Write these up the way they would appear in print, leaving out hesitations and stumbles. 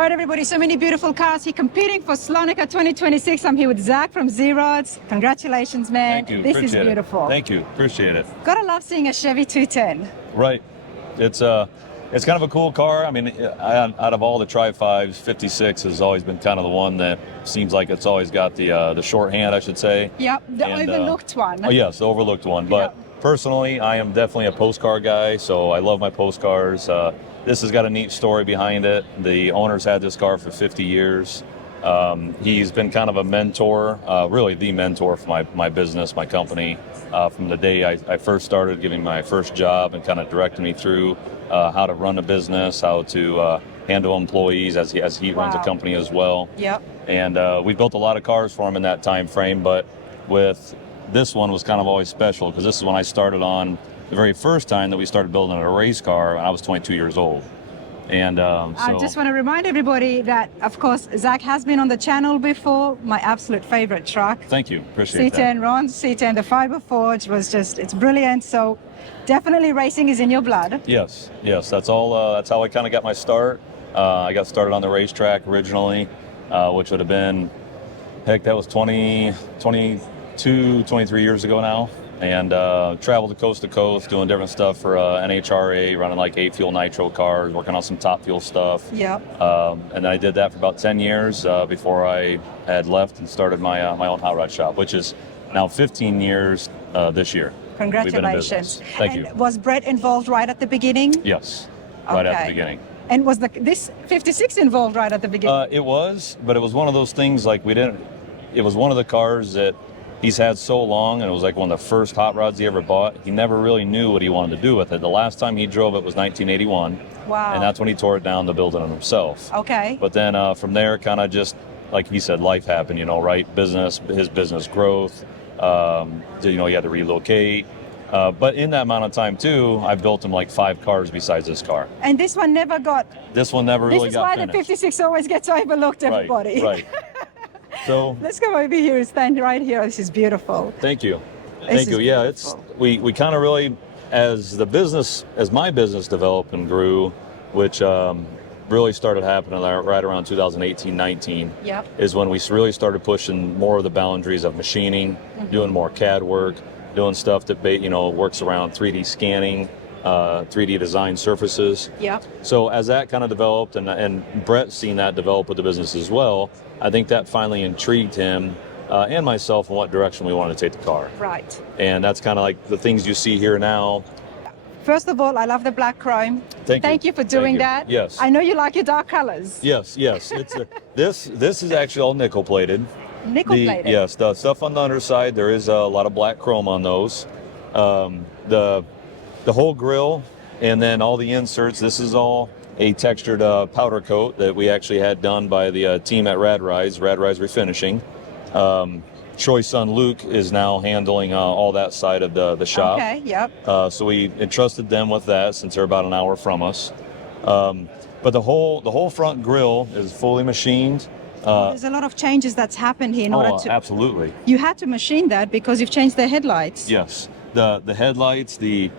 All right, everybody, so many beautiful cars here competing for Slonica 2026. I'm here with Zach from Zrodz. Congratulations, man. Thank you. This Appreciate is beautiful. It. Thank you. Appreciate it. Gotta love seeing a Chevy 210. Right. It's kind of a cool car. I mean, out of all the Tri-5s, 56 has always been kind of the one that seems like it's always got the shorthand, I should say. Yep, the overlooked one. Oh, yes, the overlooked one. But personally, I am definitely a postcard guy, so I love my postcards. This has got a neat story behind it. The owner's had this car for 50 years. He's been kind of a mentor, really the mentor for my business, my company, from the day I first started, giving my first job and kind of directing me through how to run a business, how to handle employees as he runs a company as well. Yep. And we built a lot of cars for him in that time frame, but with this one was kind of always special because this is when I started on the very first time that we started building a race car. I was 22 years old. And I just want to remind everybody that, of course, Zach has been on the channel before. My absolute favorite truck. Thank you. Appreciate that. C10 Ron's C10, the Fiber Forge was just, it's brilliant. So definitely racing is in your blood. Yes. That's all. That's how I kind of got my start. I got started on the racetrack originally, which would have been, heck, that was 23 years ago now. And traveled coast to coast, doing different stuff for NHRA, running like 8-fuel nitro cars, working on some top fuel stuff. Yep. And then I did that for about 10 years before I had left and started my own hot rod shop, which is now 15 years this year. Congratulations. Thank you. Was Brett involved right at the beginning? Yes, right at the beginning. And was this 56 involved right at the beginning? It was, but it was one of those things like it was one of the cars that he's had so long, and it was like one of the first hot rods he ever bought. He never really knew what he wanted to do with it. The last time he drove it was 1981. Wow. And that's when he tore it down to build it on himself. Okay. But then from there, kind of just, like he said, life happened, right? His business growth, he had to relocate. But in that amount of time, too, I built him like 5 cars besides this car. And this one never got... This one never really got This finished. is why the 56 always gets overlooked, everybody. Right. So let's go over here and stand right here. This is beautiful. Thank you. Thank you. Yeah, it's we kind of really, as my business developed and grew, which really started happening right around 2018-19. Yep. Is when we really started pushing more of the boundaries of machining, doing more CAD work, doing stuff that works around 3D scanning, 3D design surfaces. Yep. So as that kind of developed, and Brett seen that develop with the business as well, I think that finally intrigued him and myself in what direction we wanted to take the car. Right. And that's kind of like the things you see here now. First of all, I love the black chrome. Thank you for doing that. Yes. I know you like your dark colors. Yes. It's this is actually all nickel plated. Nickel plated. Yes, the stuff on the underside, there is a lot of black chrome on those. The whole grille and then all the inserts, this is all a textured powder coat that we actually had done by the team at Radrise Refinishing. Troy's son Luke is now handling all that side of the shop. Okay, yep. So we entrusted them with that since they're about an hour from us. But the whole front grille is fully machined. There's a lot of changes that's happened here in order to... Absolutely. You had to machine that because you've changed the headlights. Yes. The headlights, the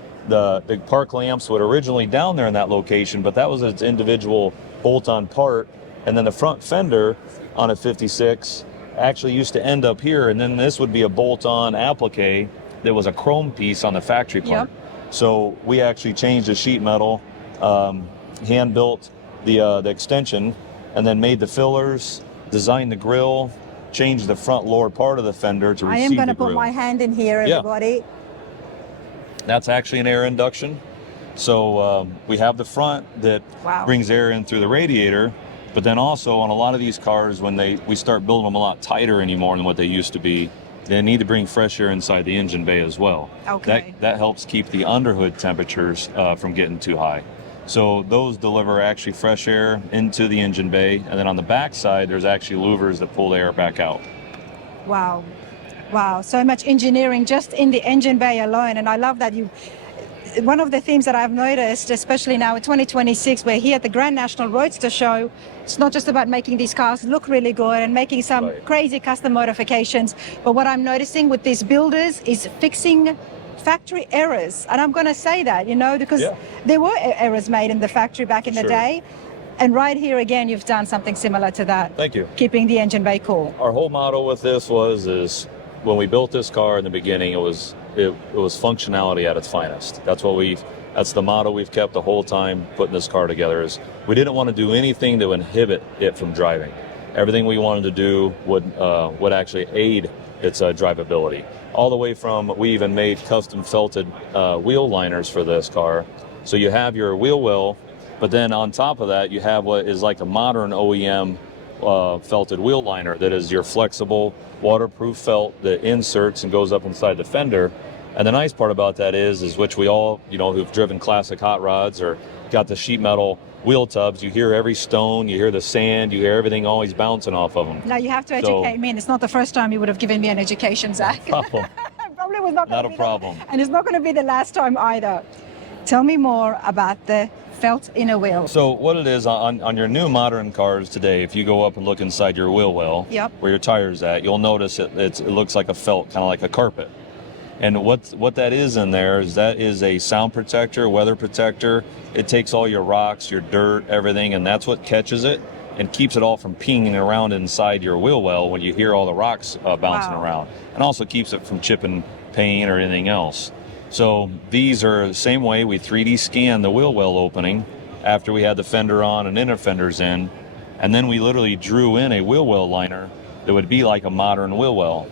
park lamps were originally down there in that location, but that was its individual bolt-on part. And then the front fender on a 56 actually used to end up here, and then this would be a bolt-on applique that was a chrome piece on the factory part. Yep. So we actually changed the sheet metal, hand-built the extension, and then made the fillers, designed the grille, changed the front lower part of the fender to receive the I am going to grille. put my hand in here, everybody. Yeah. That's actually an air induction. So we have the front that brings air in through the radiator, but then also on a lot of these cars, when we start building them a lot tighter anymore than what they used to be, they need to bring fresh air inside the engine bay as well. Okay. That helps keep the underhood temperatures from getting too high. So those deliver actually fresh air into the engine bay, and then on the back side, there's actually louvers that pull the air back out. Wow. Wow, so much engineering just in the engine bay alone. And I love that one of the themes that I've noticed, especially now in 2026, we're here at the Grand National Roadster Show. It's not just about making these cars look really good and making some crazy custom modifications, but what I'm noticing with these builders is fixing factory errors. And I'm going to say that, because there were errors made in the factory back in the day. And right here again, you've done something similar to that. Thank you. Keeping the engine bay cool. Our whole motto with this is when we built this car in the beginning, it was functionality at its finest. That's the motto we've kept the whole time putting this car together. Is we didn't want to do anything to inhibit it from driving. Everything we wanted to do would actually aid its drivability. All the way from, we even made custom felted wheel liners for this car. So you have your wheel well, but then on top of that, you have what is like a modern OEM felted wheel liner that is your flexible, waterproof felt that inserts and goes up inside the fender. And the nice part about that is which we all, who've driven classic hot rods or got the sheet metal wheel tubs, you hear every stone, you hear the sand, you hear everything always bouncing off of them. Now you have to educate me, and it's not the first time you would have given me an education, Zach. Problem. Probably was not a problem. And it's not going to be the last time either. Tell me more about the felt inner wheel. So what it is on your new modern cars today, if you go up and look inside your wheel well, where your tire's at, you'll notice it looks like a felt, kind of like a carpet. And what that is in there is that is a sound protector, weather protector. It takes all your rocks, your dirt, everything, and that's what catches it and keeps it all from pinging around inside your wheel well when you hear all the rocks bouncing around. And also keeps it from chipping paint or anything else. So these are the same way we 3D scanned the wheel well opening after we had the fender on and inner fenders in. And then we literally drew in a wheel well liner that would be like a modern wheel well.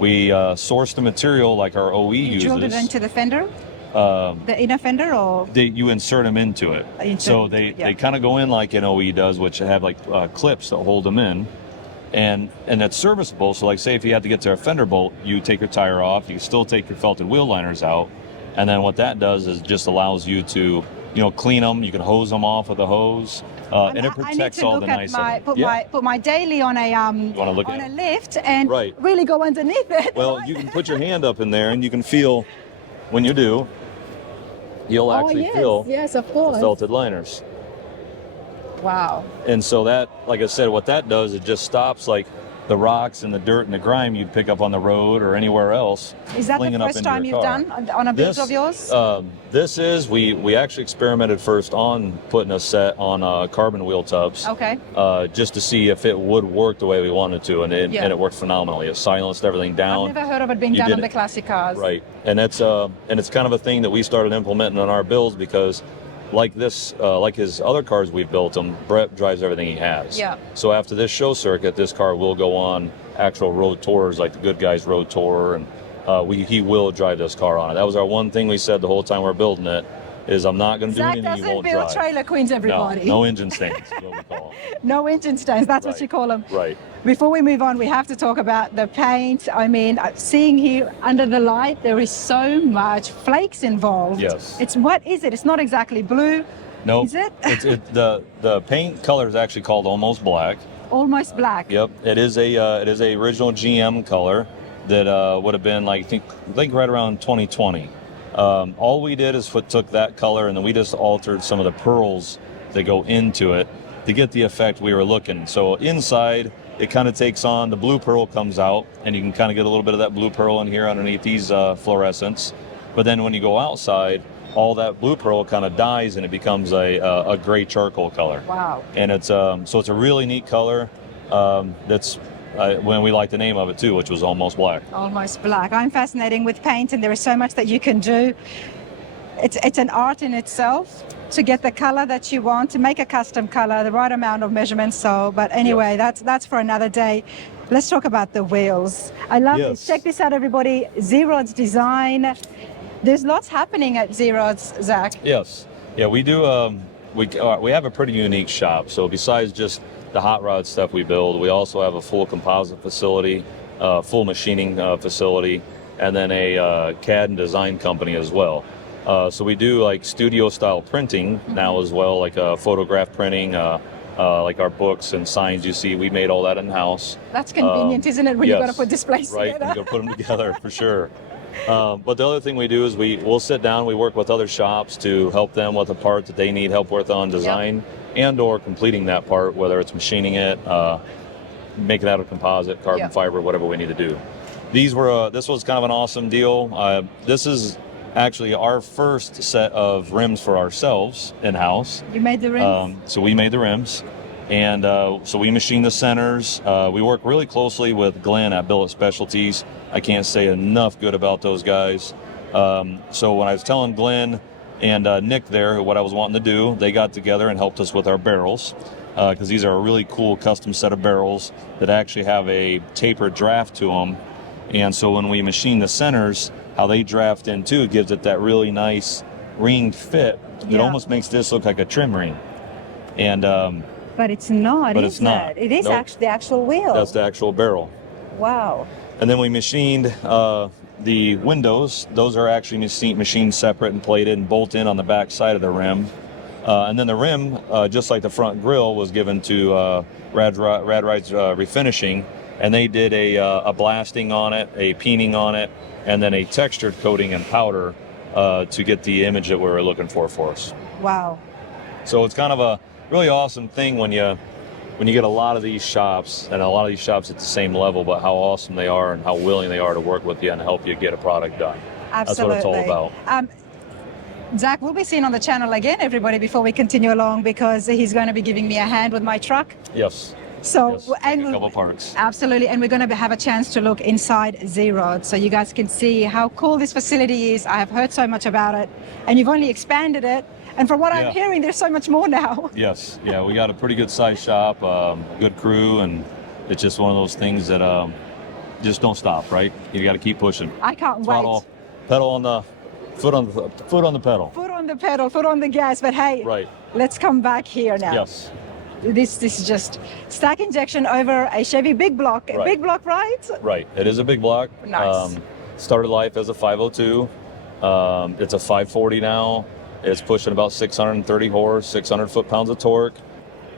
We sourced the material like our OE uses. You drilled it into the fender? The inner fender, or? You insert them into it. So they kind of go in like an OE does, which have like clips that hold them in. And it's serviceable. So like say if you had to get to a fender bolt, you take your tire off, you still take your felted wheel liners out. And then what that does is just allows you to, clean them. You can hose them off with a hose. And it protects all the nice put my daily on a lift and really go underneath it. Well, you can put your hand up in there and you can feel, when you do, you'll actually feel of course. the felted liners. Wow. And so that, like I said, what that does, it just stops like the rocks and the dirt and the grime you'd pick up on the road or anywhere else. Is that the first time you've done on a build of yours? We actually experimented first on putting a set on carbon wheel tubs. Okay. Just to see if it would work the way we wanted to, and it worked phenomenally. It silenced everything down. I've never heard of it being done on the classic cars. Right, and it's kind of a thing that we started implementing on our builds because like his other cars we've built him, Brett drives everything he has. Yeah. So after this show circuit, this car will go on actual road tours like the Good Guys Road Tour, and he will drive this car on it. That was our one thing we said the whole time we're building it, is I'm not going to do anything you won't drive. Zach doesn't build trailer queens, everybody. No engine stains is what we call them. No engine stains, that's what you call them. Right. Before we move on, we have to talk about the paint. I mean, seeing here under the light, there is so much flakes involved. Yes. What is it? It's not exactly blue. No. Is it? The paint color is actually called Almost Black. Almost Black. Yep. It is a original GM color that would have been like I think right around 2020. All we did is took that color and then we just altered some of the pearls that go into it to get the effect we were looking. So inside, it kind of takes on, the blue pearl comes out, and you can kind of get a little bit of that blue pearl in here underneath these fluorescents. But then when you go outside, all that blue pearl kind of dies and it becomes a gray charcoal color. Wow. And it's so it's a really neat color. That's when we like the name of it too, which was Almost Black. Almost Black. I'm fascinating with paint, and there is so much that you can do. It's an art in itself to get the color that you want, to make a custom color, the right amount of measurements. But anyway, that's for another day. Let's talk about the wheels. I love this. Check this out, everybody. Zrodz design. There's lots happening at Zrodz, Zach. Yes. Yeah, we do. We have a pretty unique shop. So besides just the hot rod stuff we build, we also have a full composite facility, full machining facility, and then a CAD and design company as well. So we do like studio style printing now as well, like photograph printing, like our books and signs you see. We made all that in-house. That's convenient, isn't it, when you've got to put displays together? Right, we've got to put them together for sure. But the other thing we do is we'll sit down, we work with other shops to help them with a part that they need help with on design and or completing that part, whether it's machining it, making it out of composite, carbon fiber, whatever we need to do. This was kind of an awesome deal. This is actually our first set of rims for ourselves in-house. You made the rims? So we made the rims. And so we machine the centers. We work really closely with Glenn at Billet Specialties. I can't say enough good about those guys. So when I was telling Glenn and Nick there what I was wanting to do, they got together and helped us with our barrels, because these are a really cool custom set of barrels that actually have a tapered draft to them. And so when we machine the centers, how they draft in too gives it that really nice ringed fit. It almost makes this look like a trim ring. And but it's not, it's not. It is actually the actual wheel. That's the actual barrel. Wow. And then we machined the windows. Those are actually machined separate and plated and bolted in on the back side of the rim. And then the rim, just like the front grille, was given to Radride's Refinishing, and they did a blasting on it, a peening on it, and then a textured coating and powder to get the image that we were looking for us. Wow. So it's kind of a really awesome thing when you get a lot of these shops, and a lot of these shops at the same level, but how awesome they are and how willing they are to work with you and help you get a product done. Absolutely. That's what it's all about. Zach will be seen on the channel again, everybody, before we continue along, because he's going to be giving me a hand with my truck. Yes. So, yes, and a couple parts. Absolutely, and we're going to have a chance to look inside Zrodz, so you guys can see how cool this facility is. I have heard so much about it, and you've only expanded it. And from what I'm hearing, there's so much more now. Yes, yeah, we got a pretty good size shop, good crew, and it's just one of those things that just don't stop, right? You got to keep pushing. I can't Throttle, wait. Pedal on the foot on the pedal. Foot on the pedal, foot on the gas. But hey, right. Let's come back here now. Yes. This is just stack injection over a Chevy big block. Right. Big block, right? Right. It is a big block. Nice. Started life as a 502. It's a 540 now. It's pushing about 630 horse, 600 foot-pounds of torque.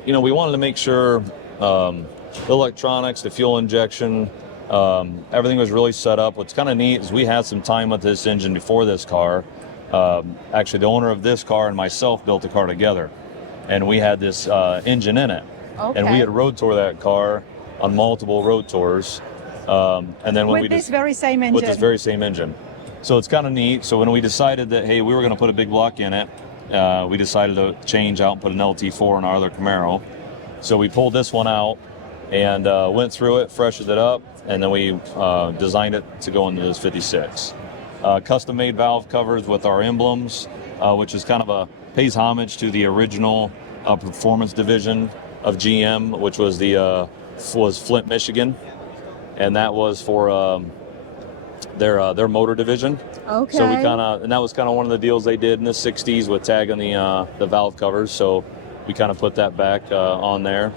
You know, we wanted to make sure the electronics, the fuel injection, everything was really set up. What's kind of neat is we had some time with this engine before this car. Actually, the owner of this car and myself built the car together, and we had this engine in it. Okay. And we had road tour that car on multiple road tours. And then when with this very same engine. With this very same engine. So it's kind of neat. So when we decided that, hey, we were going to put a big block in it, we decided to change out and put an LT4 in our other Camaro. So we pulled this one out and went through it, freshened it up, and then we designed it to go into this 56. Custom-made valve covers with our emblems, which is kind of pays homage to the original performance division of GM, which was was Flint, Michigan, and that was for their motor division. Okay. So and that was kind of one of the deals they did in the 60s with tagging the valve covers. So we kind of put that back on there.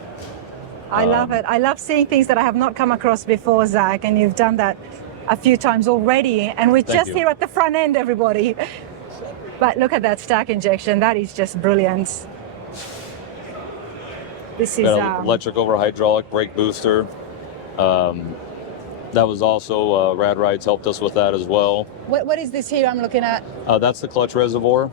I love it. I love seeing things that I have not come across before, Zach, and you've done that a few times already. And we're just here at the front end, everybody. But look at that stack injection. That is just brilliant. This is electric over hydraulic brake booster. That was also Rad Rides helped us with that as well. What is this here I'm looking at? That's the clutch reservoir.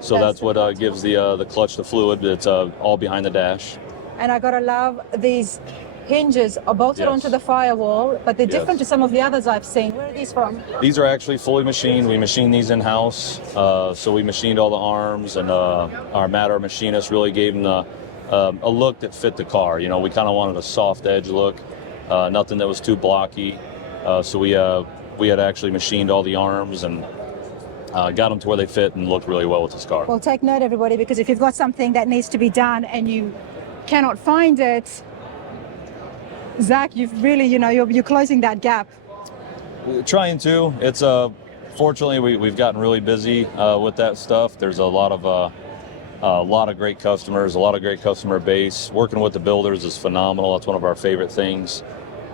So that's what gives the clutch the fluid. It's all behind the dash. And I gotta love these hinges are bolted onto the firewall, but they're different to some of the others I've seen. Where are these from? These are actually fully machined. We machined these in-house. So we machined all the arms, and our Matter machinist really gave them a look that fit the car. You know, we kind of wanted a soft edge look, nothing that was too blocky. So we had actually machined all the arms and got them to where they fit and looked really well with this car. Well, take note, everybody, because if you've got something that needs to be done and you cannot find it, Zach, you've really, you're closing that gap. Trying to. It's fortunately we've gotten really busy with that stuff. There's a lot of great customers, a lot of great customer base. Working with the builders is phenomenal. That's one of our favorite things.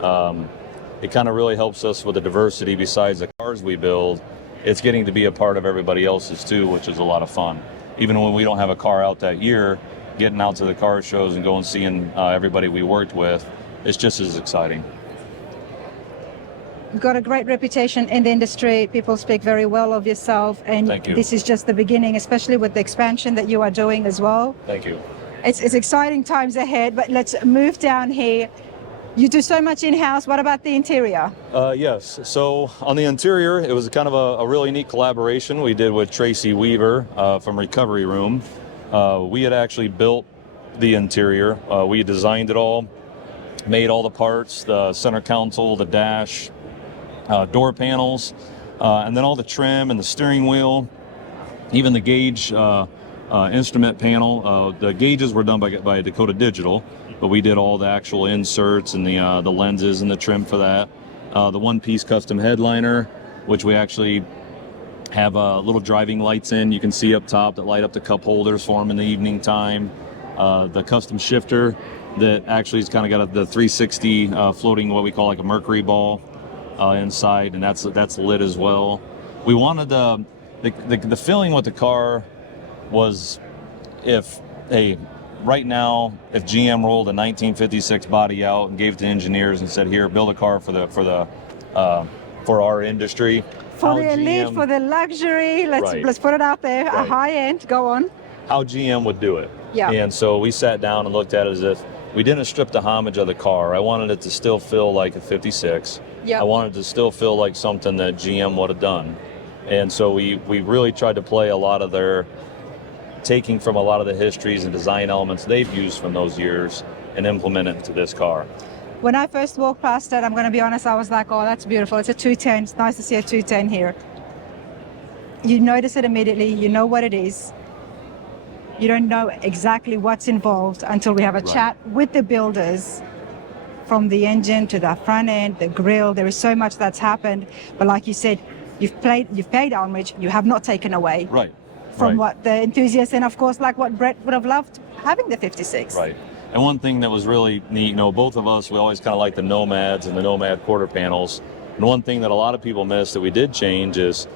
It kind of really helps us with the diversity. Besides the cars we build, it's getting to be a part of everybody else's too, which is a lot of fun. Even when we don't have a car out that year, getting out to the car shows and going and seeing everybody we worked with, it's just as exciting. You've got a great reputation in the industry. People speak very well of yourself, and Thank you. This is just the beginning, especially with the expansion that you are doing as well. Thank you. It's exciting times ahead, but let's move down here. You do so much in-house. What about the interior? Yes. So on the interior, it was kind of a really neat collaboration we did with Tracy Weaver from Recovery Room. We had actually built the interior. We designed it all, made all the parts, the center console, the dash, door panels, and then all the trim and the steering wheel, even the gauge instrument panel. The gauges were done by Dakota Digital, but we did all the actual inserts and the lenses and the trim for that. The one-piece custom headliner, which we actually have little driving lights in. You can see up top that light up the cup holders for them in the evening time. The custom shifter that actually has kind of got the 360 floating what we call like a mercury ball inside, and that's lit as well. We wanted the feeling with the car was right now, if GM rolled a 1956 body out and gave it to engineers and said, "Here, build a car for our industry," for the elite, for the luxury, let's put it out there, a high end. Go on. How GM would do it. Yeah. And so we sat down and looked at it as if we didn't strip the homage of the car. I wanted it to still feel like a 56. Yeah. I wanted it to still feel like something that GM would have done. And so we really tried to play a lot of taking from a lot of the histories and design elements they've used from those years and implement it into this car. When I first walked past it, I'm going to be honest, I was like, oh, that's beautiful. It's a 210. It's nice to see a 210 here. You notice it immediately. You know what it is. You don't know exactly what's involved until we have a chat with the builders, from the engine to the front end, the grille. There is so much that's happened. But like you said, you've paid homage. You have not taken away. From what the enthusiasts, and of course, like what Brett would have loved having the 56. Right. And one thing that was really neat, both of us, we always kind of like the Nomads and the Nomad quarter panels. And one thing that a lot of people miss that we did change is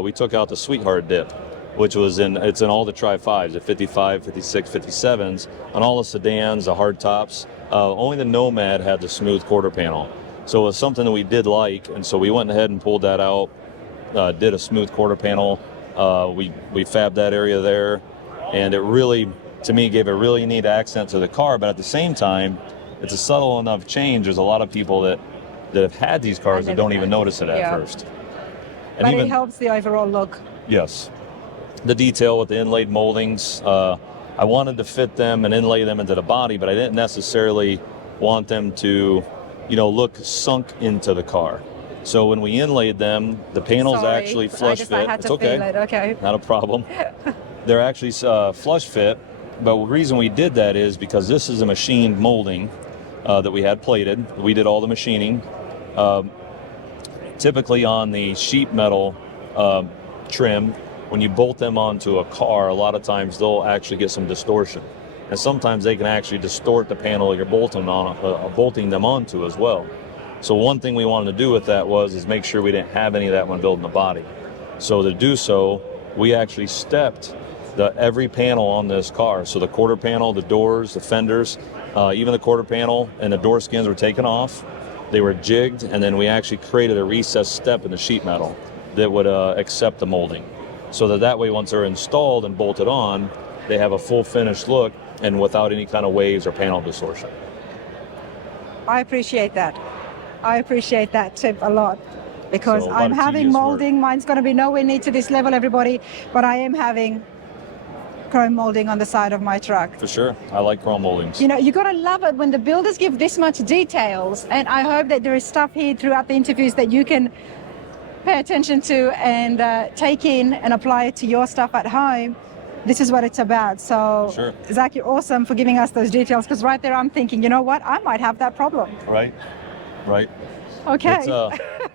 we took out the Sweetheart dip, which it's in all the Tri-5s, the 55, 56, 57s, on all the sedans, the hard tops. Only the Nomad had the smooth quarter panel. So it was something that we did like, and so we went ahead and pulled that out, did a smooth quarter panel. We fabbed that area there, and it really, to me, gave a really neat accent to the car. But at the same time, it's a subtle enough change. There's a lot of people that have had these cars that don't even notice it at first. And but it helps the overall look. Yes. The detail with the inlaid moldings, I wanted to fit them and inlay them into the body, but I didn't necessarily want them to, look sunk into the car. So when we inlaid them, the panels actually flush fit. I had to feel it. Okay. Not a problem. They're actually flush fit, but the reason we did that is because this is a machined molding that we had plated. We did all the machining. Typically on the sheet metal trim, when you bolt them onto a car, a lot of times they'll actually get some distortion. And sometimes they can actually distort the panel you're bolting them onto as well. So one thing we wanted to do with that is make sure we didn't have any of that when building the body. So to do so, we actually stepped every panel on this car. So the quarter panel, the doors, the fenders, even the quarter panel and the door skins were taken off. They were jigged, and then we actually created a recessed step in the sheet metal that would accept the molding. So that way, once they're installed and bolted on, they have a full finished look and without any kind of waves or panel distortion. I appreciate that. I appreciate that tip a lot, because I'm having molding. Mine's going to be nowhere near to this level, everybody, but I am having chrome molding on the side of my truck. For sure. I like chrome moldings. You got to love it when the builders give this much details, and I hope that there is stuff here throughout the interviews that you can pay attention to and take in and apply it to your stuff at home. This is what it's about. So, sure. Zach, you're awesome for giving us those details, because right there I'm thinking, you know what, I might have that problem. Right. Okay.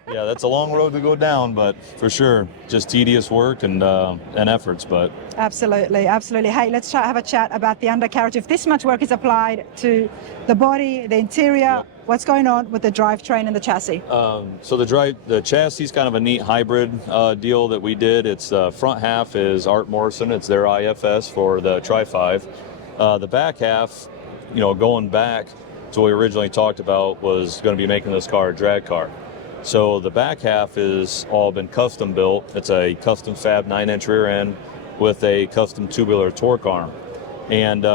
That's a long road to go down, but for sure, just tedious work and efforts. But absolutely. Hey, let's have a chat about the undercarriage. If this much work is applied to the body, the interior, what's going on with the drivetrain and the chassis? So the chassis is kind of a neat hybrid deal that we did. It's the front half is Art Morrison. It's their IFS for the Tri-5. The back half, going back to what we originally talked about, was going to be making this car a drag car. So the back half is all been custom built. It's a custom fab 9-inch rear end with a custom tubular torque arm. And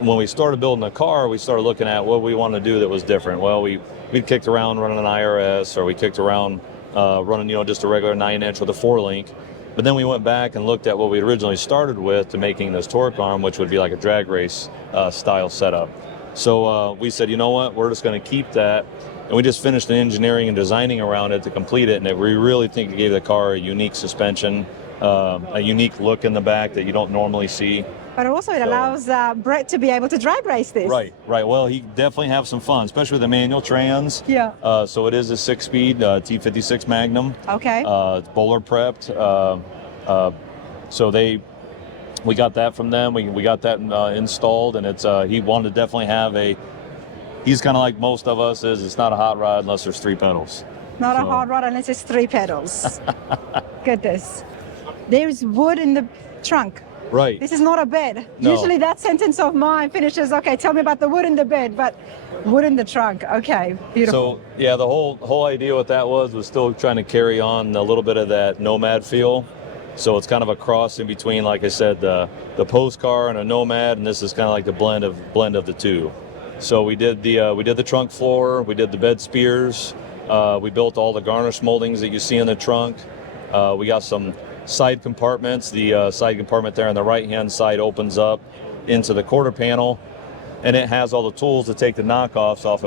when we started building the car, we started looking at what we wanted to do that was different. Well, we kicked around running an IRS, or we kicked around running, just a regular 9-inch with a 4-link. But then we went back and looked at what we originally started with to making this torque arm, which would be like a drag race style setup. So we said, you know what, we're just going to keep that. And we just finished the engineering and designing around it to complete it. And we really think it gave the car a unique suspension, a unique look in the back that you don't normally see. But also it allows Brett to be able to drag race this. Right. Well, he definitely have some fun, especially with the manual trans. Yeah. So it is a 6-speed T56 Magnum. Okay. It's bowler prepped. So we got that from them. We got that installed, and it's he wanted to definitely have he's kind of like most of us it's not a hot rod unless there's 3 pedals. Not a hot rod unless it's 3 pedals. Goodness. There's wood in the trunk. Right. This is not a bed. No. Usually that sentence of mine finishes, okay, tell me about the wood in the bed, but wood in the trunk. Okay, beautiful. So, yeah, the whole idea with that was still trying to carry on a little bit of that Nomad feel. So it's kind of a cross in between, like I said, the post car and a Nomad, and this is kind of like the blend of the two. So we did the trunk floor, we did the bed spears, we built all the garnish moldings that you see in the trunk. We got some side compartments. The side compartment there on the right-hand side opens up into the quarter panel, and it has all the tools to take the knockoffs off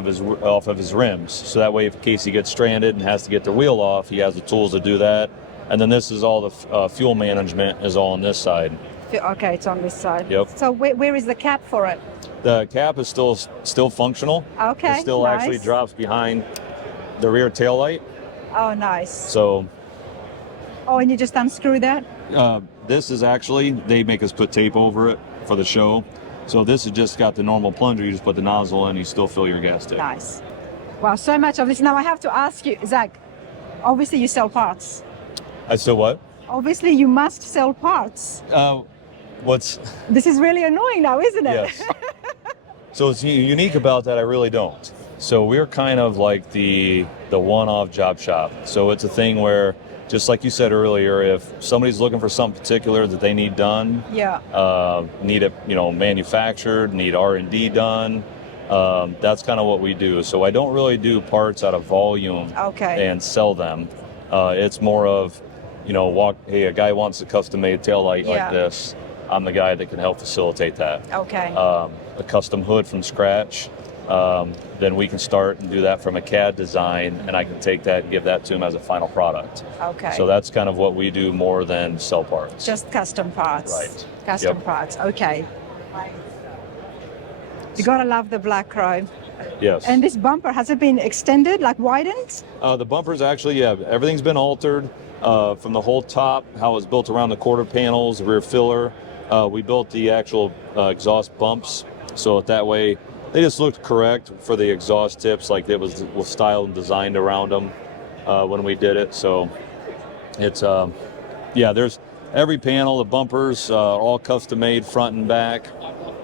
of his rims. So that way, in case he gets stranded and has to get the wheel off, he has the tools to do that. And then this is all the fuel management is all on this side. Okay, it's on this side. Yep. So where is the cap for it? The cap is still functional. Okay, it still nice. actually drops behind the rear tail light. Oh, nice. So. Oh, and you just unscrew that? This is actually, they make us put tape over it for the show. So this has just got the normal plunger. You just put the nozzle in, you still fill your gas tank. Nice. Wow, so much of this. Now I have to ask you, Zach, obviously you sell parts. I still what? Obviously you must sell parts. This is really annoying now, isn't it? Yes. So what's unique about that, I really don't. So we're kind of like the one-off job shop. So it's a thing where, just like you said earlier, if somebody's looking for something particular that they need done, need it, manufactured, need R&D done, that's kind of what we do. So I don't really do parts out of volume and sell them. It's more of, hey, a guy wants a custom-made taillight like this. I'm the guy that can help facilitate that. Okay. A custom hood from scratch. Then we can start and do that from a CAD design, and I can take that and give that to him as a final product. Okay. So that's kind of what we do more than sell parts. Just custom parts. Right. Custom parts. Okay. You gotta love the black chrome. Yes. And this bumper, has it been extended, like widened? The bumper's actually, everything's been altered from the whole top, how it's built around the quarter panels, the rear filler. We built the actual exhaust bumps, so that way they just looked correct for the exhaust tips, like it was styled and designed around them when we did it. So it's, there's every panel, the bumpers are all custom made front and back.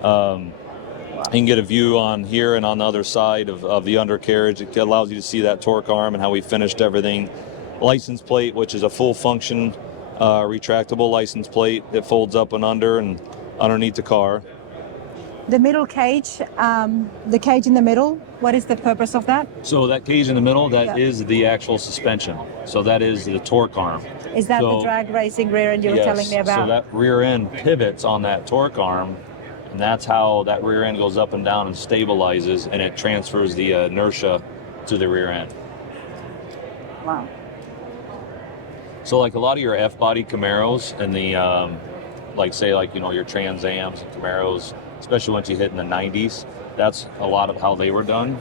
You can get a view on here and on the other side of the undercarriage. It allows you to see that torque arm and how we finished everything. License plate, which is a full function retractable license plate that folds up and under and underneath the car. The middle cage, the cage in the middle, what is the purpose of that? So that cage in the middle, that is the actual suspension. So that is the torque arm. Is that the drag racing rear end you were telling me about? So that rear end pivots on that torque arm, and that's how that rear end goes up and down and stabilizes, and it transfers the inertia to the rear end. Wow. So like a lot of your F-body Camaros and the, your Trans Ams and Camaros, especially once you hit in the 90s, that's a lot of how they were done.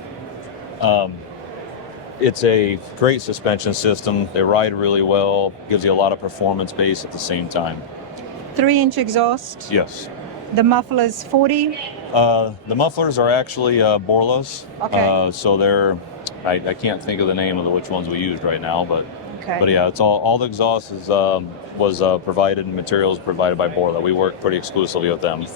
It's a great suspension system. They ride really well, gives you a lot of performance base at the same time. 3-inch exhaust? Yes. The muffler's 40? The mufflers are actually Borlas. Okay. So they're, I can't think of the name of which ones we used right now, but yeah, it's all the exhaust was provided and materials provided by Borla. We work pretty exclusively with them.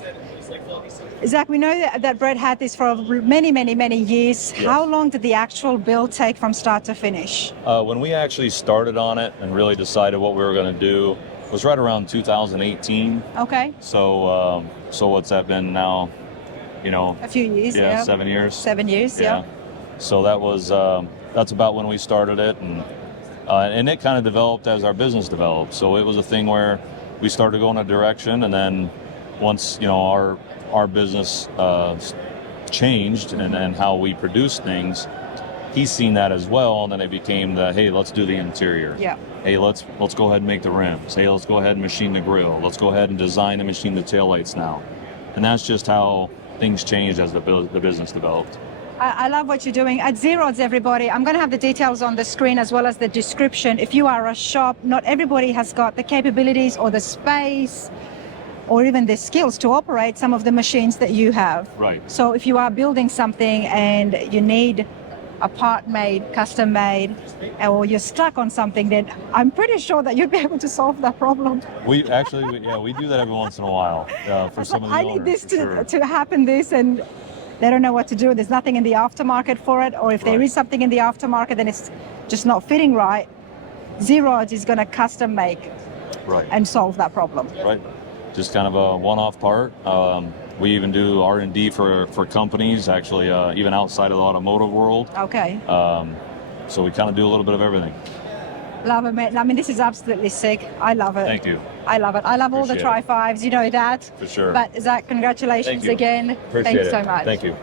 Zach, we know that Brett had this for many, many, many years. Yes. How long did the actual build take from start to finish? When we actually started on it and really decided what we were going to do was right around 2018. Okay. So what's that been now? A few years, yeah. 7 years. 7 years, yeah. So that was that's about when we started it, and it kind of developed as our business developed. So it was a thing where we started going a direction, and then once our business changed and how we produce things, he's seen that as well, and then it became the, hey, let's do the interior. Yeah. Hey, let's go ahead and make the rims. Hey, let's go ahead and machine the grill. Let's go ahead and design and machine the taillights now. And that's just how things changed as the business developed. I love what you're doing. At Zrodz, everybody, I'm going to have the details on the screen as well as the description. If you are a shop, not everybody has got the capabilities or the space or even the skills to operate some of the machines that you have. Right. So if you are building something and you need a part made, custom made, or you're stuck on something, then I'm pretty sure that you'd be able to solve that problem. We actually, we do that every once in a while for some of the I owners. need this for to happen, and they don't know what to do. There's nothing in the aftermarket for it, or if there is something in the aftermarket, then it's just not fitting right. Zrodz is going to custom make and solve that problem. Right. Just kind of a one-off part. We even do R&D for companies, actually, even outside of the automotive world. Okay. So we kind of do a little bit of everything. Love it, man. I mean, this is absolutely sick. I love it. Thank you. I love it. I love all the Appreciate Tri-5s, you know that. For sure. But Zach, congratulations Thank you. again. Appreciate Thank you it. so much. Thank you.